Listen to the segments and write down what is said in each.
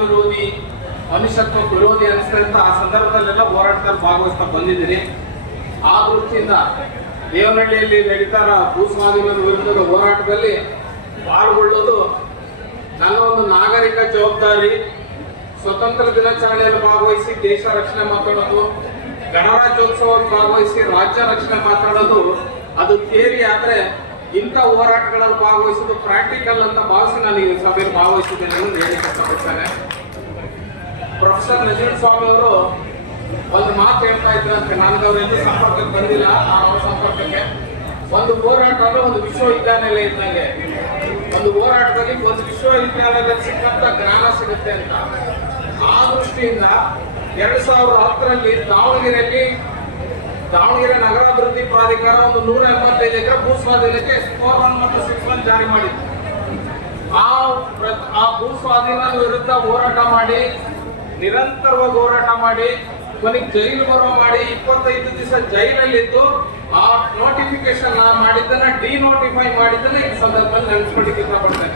ವಿರೋಧಿ ಮನುಷ್ಯತ್ವ ವಿರೋಧಿ ಅನಿಸಿದಂತ ಆ ಸಂದರ್ಭದಲ್ಲೆಲ್ಲ ಹೋರಾಟದಲ್ಲಿ ಭಾಗವಹಿಸ್ತಾ ಬಂದಿದ್ದೀನಿ. ಆ ದೃಷ್ಟಿಯಿಂದ ದೇವನಹಳ್ಳಿಯಲ್ಲಿ ನಡೀತಾರ ಭೂಸ್ವಾಧೀನದ ವಿರುದ್ಧದ ಹೋರಾಟದಲ್ಲಿ ಪಾಲ್ಗೊಳ್ಳೋದು ನನ್ನ ಒಂದು ನಾಗರಿಕ ಜವಾಬ್ದಾರಿ. ಸ್ವತಂತ್ರ ದಿನಾಚರಣೆಯಲ್ಲಿ ಭಾಗವಹಿಸಿ ದೇಶ ರಕ್ಷಣೆ ಮಾತಾಡೋದು ಗಣರಾಜ್ಯೋತ್ಸವ ಭಾಗವಹಿಸಿ ರಾಜ್ಯ ರಕ್ಷಣೆ ಮಾತಾಡೋದು, ಅದು ಥಿಯರಿ ಆದ್ರೆ ಇಂಥ ಹೋರಾಟಗಳಲ್ಲಿ ಭಾಗವಹಿಸುವುದು ಪ್ರಾಕ್ಟಿಕಲ್ ಅಂತ ಭಾವಿಸಿ ನಾನು ಈ ಸಭೆಯಲ್ಲಿ ಭಾಗವಹಿಸಿದ್ದೇನೆ ಎಂದು ಇಷ್ಟಪಡ್ತೇನೆ. ಪ್ರೊಫೆಸರ್ ನಜೀರ್ ಸ್ವಾಮಿ ಅವರು ಒಂದು ಮಾತು ಹೇಳ್ತಾ ಇದ್ರಂತೆ ನನಗೆ ಅವರೆಲ್ಲೂ ಸಂಪರ್ಕಕ್ಕೆ ಬಂದಿಲ್ಲ, ಆ ಸಂಪರ್ಕಕ್ಕೆ. ಒಂದು ಹೋರಾಟ ಅಂದ್ರೆ ಒಂದು ವಿಶ್ವವಿದ್ಯಾನಿಲಯ ಇದ್ದಂಗೆ. ಒಂದು ಹೋರಾಟದಲ್ಲಿ ಒಂದು ವಿಶ್ವವಿದ್ಯಾಲಯದಲ್ಲಿ ಸಿಕ್ಕಂತ ಜ್ಞಾನ ಸಿಗುತ್ತೆ ಅಂತ. ಆ ದೃಷ್ಟಿಯಿಂದ ಎರಡ್ ಸಾವಿರದ ಹತ್ತರಲ್ಲಿ ದಾವಣಗೆರೆಯಲ್ಲಿ ದಾವಣಗೆರೆ ನಗರಾಭಿವೃದ್ಧಿ ಪ್ರಾಧಿಕಾರ ಒಂದು ನೂರ ಎಂಬತ್ತೈದು ಎಕರೆ ಭೂ ಸ್ವಾಧೀನಕ್ಕೆ ಫೋರ್ ಒನ್ ಮತ್ತು ಸಿಕ್ಸ್ ಒನ್ ಜಾರಿ ಮಾಡಿತ್ತು. ಆ ಆ ಭೂ ಸ್ವಾಧೀನ ವಿರುದ್ಧ ಹೋರಾಟ ಮಾಡಿ, ನಿರಂತರವಾಗಿ ಹೋರಾಟ ಮಾಡಿ, ಕೊನೆಗೆ ಜೈಲು ಬರುವ ಮಾಡಿ, ಇಪ್ಪತ್ತೈದು ದಿವಸ ಜೈಲಲ್ಲಿದ್ದು, ಆ ನೋಟಿಫಿಕೇಶನ್ ಮಾಡಿದ್ದನ್ನ ಡಿನೋಟಿಫೈ ಮಾಡಿದ್ದನ್ನ ಈ ಸಂದರ್ಭದಲ್ಲಿ ನೆನೆಸ್ಕೊಳ್ಳಿಕ್ಕೆ ಇಷ್ಟಪಡ್ತೇನೆ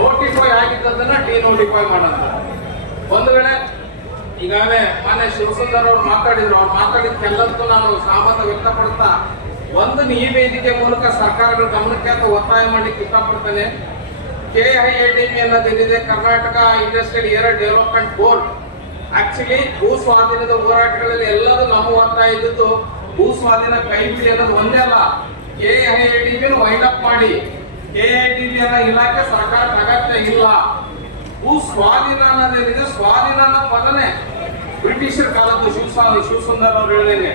ನೋಟಿಫೈ ಆಗಿದ್ದನ್ನ ಡಿ ನೋಟಿಫೈ ಮಾಡೋದು ಒಂದು ವೇಳೆ ಈಗಾಗಲೇ ಮಾನ್ಯ ಶಿವಸುಂದರ್ ಅವರು ಮಾತಾಡಿದ್ರು. ಅವ್ರು ಮಾತಾಡಿದ್ದೆಲ್ಲದಕ್ಕೂ ನಾನು ಸಹಮತ ವ್ಯಕ್ತಪಡ್ತಾ ಒಂದು ಈ ವೇದಿಕೆ ಮೂಲಕ ಸರ್ಕಾರಗಳ ಗಮನಕ್ಕೆ ಅಂತ ಒತ್ತಾಯ ಮಾಡಲಿಕ್ಕೆ ಇಷ್ಟಪಡ್ತೇನೆ. K I A D P ಅನ್ನೋದೇನಿದೆ Karnataka industrial area development board. Actually ಭೂ ಸ್ವಾಧೀನದ ಹೋರಾಟಗಳಲ್ಲಿ ಎಲ್ಲದೂ ನಮ್ಮ ಒತ್ತಾಯ ಇದ್ದದ್ದು ಭೂ ಸ್ವಾಧೀನ ಕೈ ಅನ್ನೋದು ಒಂದೇ ಅಲ್ಲ. K I A D P wind up ಮಾಡಿ. ಕೆ ಐ ಡಿ ಪಿ ಅನ್ನೋ ಇಲಾಖೆ ಸರ್ಕಾರದ ಅಗತ್ಯ ಇಲ್ಲ. ಭೂ ಸ್ವಾಧೀನ ಅನ್ನೋದೇನಿದೆ ಸ್ವಾಧೀನ ಅನ್ನೋ ಪದನೇ. ಬ್ರಿಟಿಷರ ಕಾಲದ್ದು ಶಿವಸ್ವಾಮಿ ಶಿವಸುಂದರ್ ಅವರು ಹೇಳಿದ್ದೇನೆ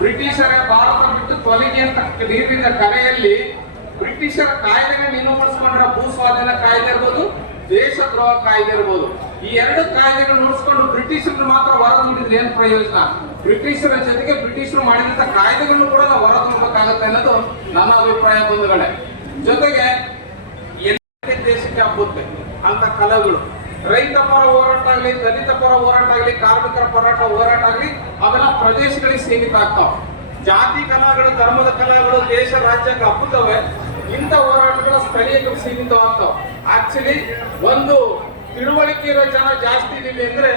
ಬ್ರಿಟಿಷರೇ ಭಾರತ ಬಿಟ್ಟು ತೊಲಗಿ ಅಂತ ನೀರಿನ ಕರೆಯಲ್ಲಿ ಬ್ರಿಟಿಷರ ಕಾಯ್ದೆಗಳನ್ನ ವಿನೋಡಿಸ್ಕೊಂಡ್ರೆ ಭೂ ಸ್ವಾಧೀನ ಕಾಯ್ದೆ ಇರ್ಬೋದು, ದೇಶದ್ರೋಹ ಕಾಯ್ದೆ ಇರ್ಬೋದು. ಈ ಎರಡು ಕಾಯ್ದೆಗಳು ನೋಡಿಸ್ಕೊಂಡು ಬ್ರಿಟಿಷರು ಮಾತ್ರ ಹೊರದುಂಬಿದ್ರೆ ಏನ್ ಪ್ರಯೋಜನ? ಬ್ರಿಟಿಷರ ಜೊತೆಗೆ ಬ್ರಿಟಿಷರು ಮಾಡಿದಂತ ಕಾಯ್ದೆಗಳನ್ನು ಕೂಡ ನಾವು ಹೊರದುಂಬಬೇಕಾಗತ್ತೆ ಅನ್ನೋದು ನನ್ನ ಅಭಿಪ್ರಾಯ ಬಂಧುಗಳೇ. ಜೊತೆಗೆ ಎಲ್ಲ ದೇಶಕ್ಕೆ ಹಬ್ಬುತ್ತೆ ಅಂತ ಕಲೆಗಳು. ರೈತ ಪರ ಹೋರಾಟ ಆಗಲಿ, ದಲಿತ ಪರ ಹೋರಾಟ ಆಗಲಿ, ಕಾರ್ಮಿಕರ ಹೋರಾಟ ಹೋರಾಟ ಆಗಲಿ, ಅವೆಲ್ಲ ಪ್ರದೇಶಗಳಿಗೆ ಸೀಮಿತ ಆಗ್ತಾವ. ಜಾತಿ ಕಲಾಗಳು, ಧರ್ಮದ ಕಲಾಗಳು, ದೇಶ, ರಾಜ್ಯಕ್ಕೆ ಹಬ್ಬುತ್ತವೆ ಇಂಥ ಹೋರಾಟಗಳು ಸ್ಥಳೀಯಕ್ಕೆ ಸೀಮಿತವಾಗ್ತಾವ. ಆಕ್ಚುಲಿ ಒಂದು ತಿಳುವಳಿಕೆ ಇರೋ ಜನ ಜಾಸ್ತಿ ಇದೆ ಅಂದ್ರೆ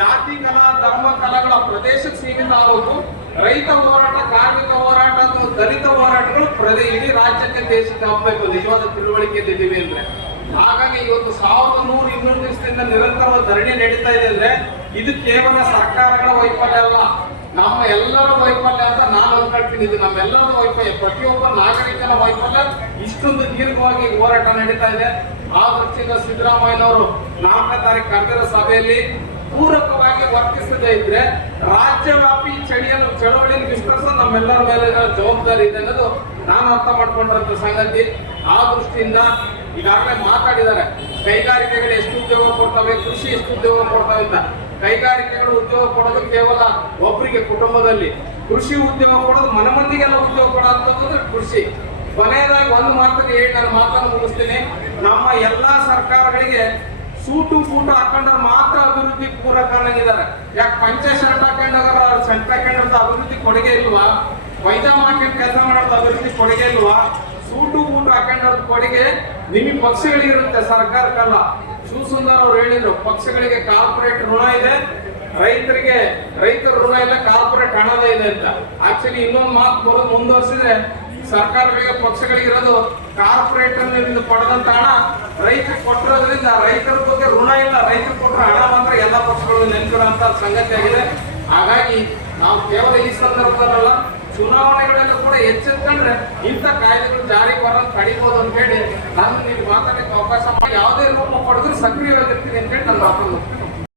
ಜಾತಿ ಕಲಾ, ಧರ್ಮ ಕಲಾಗಳ ಪ್ರದೇಶಕ್ಕೆ ಸೀಮಿತ ಆಗೋದು ರೈತ ಹೋರಾಟ, ಕಾರ್ಮಿಕ ಹೋರಾಟ, ದಲಿತ ಹೋರಾಟಗಳು ಪ್ರದೇ ಇಡೀ ರಾಜ್ಯಕ್ಕೆ, ದೇಶಕ್ಕೆ ಹಬ್ಬಬೇಕು ನಿಜವಾದ ತಿಳುವಳಿಕೆ ಇದ್ದೀವಿ ಅಂದ್ರೆ. ಹಾಗಾಗಿ ಇವತ್ತು ಸಾವಿರದ ನೂರು ಇನ್ನೂರು ದಿವಸದಿಂದ ನಿರಂತರ ಧರಣಿ ನಡೀತಾ ಇದೆ ಅಂದ್ರೆ ಇದು ಕೇವಲ ಸರ್ಕಾರಗಳ ವೈಫಲ್ಯ ಅಲ್ಲ. ನಮ್ಮ ಎಲ್ಲರ ವೈಫಲ್ಯ ಅಂತ ನಾನು ಅನ್ಕೊಳ್ತೀನಿ ಇದು ನಮ್ಮೆಲ್ಲರ ವೈಫಲ್ಯ. ಪ್ರತಿಯೊಬ್ಬ ನಾಗರಿಕನ ವೈಫಲ್ಯ ಇಷ್ಟೊಂದು ದೀರ್ಘವಾಗಿ ಹೋರಾಟ ನಡೀತಾ ಇದೆ. ಆ ದೃಷ್ಟಿಯಿಂದ ಸಿದ್ದರಾಮಯ್ಯನವರು ನಾಲ್ಕನೇ ತಾರೀಕು ಕರೆದಿರೋ ಸಭೆಯಲ್ಲಿ ಪೂರಕವಾಗಿ ವರ್ತಿಸದೇ ಇದ್ರೆ ರಾಜ್ಯವ್ಯಾಪಿ ಚಳಿಯನ್ನು, ಚಳವಳಿಯನ್ನು ವಿಸ್ತರಿಸೋ ನಮ್ಮೆಲ್ಲರ ಮೇಲೆ ಜವಾಬ್ದಾರಿ ಇದೆ ಅನ್ನೋದು ನಾನು ಅರ್ಥ ಮಾಡ್ಕೊಂಡಿರೋಂಥ ಸಂಗತಿ. ಆ ದೃಷ್ಟಿಯಿಂದ ಈಗಾಗಲೇ ಮಾತಾಡಿದ್ದಾರೆ. ಕೈಗಾರಿಕೆಗಳು ಎಷ್ಟು ಉದ್ಯೋಗ ಕೊಡ್ತವೆ, ಕೃಷಿ ಎಷ್ಟು ಉದ್ಯೋಗ ಕೊಡ್ತವೆ ಅಂತ. ಕೈಗಾರಿಕೆಗಳು ಉದ್ಯೋಗ ಕೊಡೋದು ಕೇವಲ ಒಬ್ಬರಿಗೆ ಕುಟುಂಬದಲ್ಲಿ. ಕೃಷಿ ಉದ್ಯೋಗ ಕೊಡೋದು ಮನೆ ಮಂದಿಗೆಲ್ಲ ಉದ್ಯೋಗ ಕೊಡೋದಂತಂದ್ರೆ ಕೃಷಿ. ಕೊನೆಯದಾಗಿ ಒಂದು ಮಾತಿಗೆ ಹೇಳಿ, ನಾನು ಮಾತನ್ನು ಮುಗಿಸ್ತೀನಿ. ನಮ್ಮ ಎಲ್ಲಾ ಸರ್ಕಾರಗಳಿಗೆ ಸೂಟು ಬೂಟು ಹಾಕೊಂಡ್ರೆ ಮಾತ್ರ ಅಭಿವೃದ್ಧಿ ಪೂರಕ ಅನ್ನಂಗಿದ್ದಾರೆ. ಯಾಕೆ ಪಂಚ ಶರ್ಟ್ ಹಾಕೊಂಡಾಗ ಅವ್ರು ಶರ್ಟ್ ಹಾಕೊಂಡ್ರದ್ದು ಅಭಿವೃದ್ಧಿ ಕೊಡುಗೆ ಇಲ್ವಾ? ವೈದ್ಯ ಹಾಕೊಂಡು ಕೆಲಸ ಮಾಡೋದು ಅಭಿವೃದ್ಧಿ ಕೊಡುಗೆ ಇಲ್ವಾ? ಸೂಟು ಬೂಟು ಹಾಕೊಂಡವ್ರ ಕೊಡುಗೆ ನಿಮಗೆ ಪಕ್ಷಗಳಿಗಿರುತ್ತೆ ಸರ್ಕಾರಕ್ಕಲ್ಲ. ಶಿವಸುಂದರ್ ಅವ್ರು ಹೇಳಿದ್ರು, ಪಕ್ಷಗಳಿಗೆ ಕಾರ್ಪೊರೇಟ್ ಋಣ ಇದೆ, ರೈತರಿಗೆ, ರೈತರ ಋಣ ಇಲ್ಲ ಕಾರ್ಪೊರೇಟ್ ಹಣದ ಇದೆ ಅಂತ. ಆಕ್ಚುಲಿ ಇನ್ನೊಂದು ಮಾತು ಬರೋದು ಮುಂದುವರಿಸಿದ್ರೆ ಸರ್ಕಾರಗಳಿಗೆ ಪಕ್ಷಗಳಿಗಿರೋದು ಕಾರ್ಪೊರೇಟ್ ಅಲ್ಲಿ ಪಡೆದಂತ ಹಣ ರೈತರಿಗೆ ಕೊಟ್ಟಿರೋದ್ರಿಂದ ರೈತರ ಬಗ್ಗೆ ಋಣ ಇಲ್ಲ, ರೈತರು ಕೊಟ್ಟರೆ ಹಣ ಮಾತ್ರ ಎಲ್ಲ ಪಕ್ಷಗಳು ನೆನ್ಪಿಡುವಂತ ಸಂಗತಿ ಆಗಿದೆ. ಹಾಗಾಗಿ ನಾವು ಕೇವಲ ಈ ಸಂದರ್ಭದಲ್ಲ ಚುನಾವಣೆಗಳೆಲ್ಲ ಕೂಡ ಎಚ್ಚೆತ್ಕೊಂಡ್ರೆ ಇಂಥ ಕಾಯ್ದೆಗಳು ಜಾರಿಗೆ ಬರೋದು ತಡಿಬಹುದು ಅಂತ ಹೇಳಿ ನಾನು ನಿಮ್ಗೆ ಮಾತಾಡಕ್ಕೆ ಅವಕಾಶ ಮಾಡಿ ಯಾವುದೇ ರೂಪ ಪಡೆದ್ರು ಸಕ್ರಿಯವಾಗಿರ್ತೀನಿ ಅಂತ ಹೇಳಿ ನನ್ನ ಮಾತನ್ನು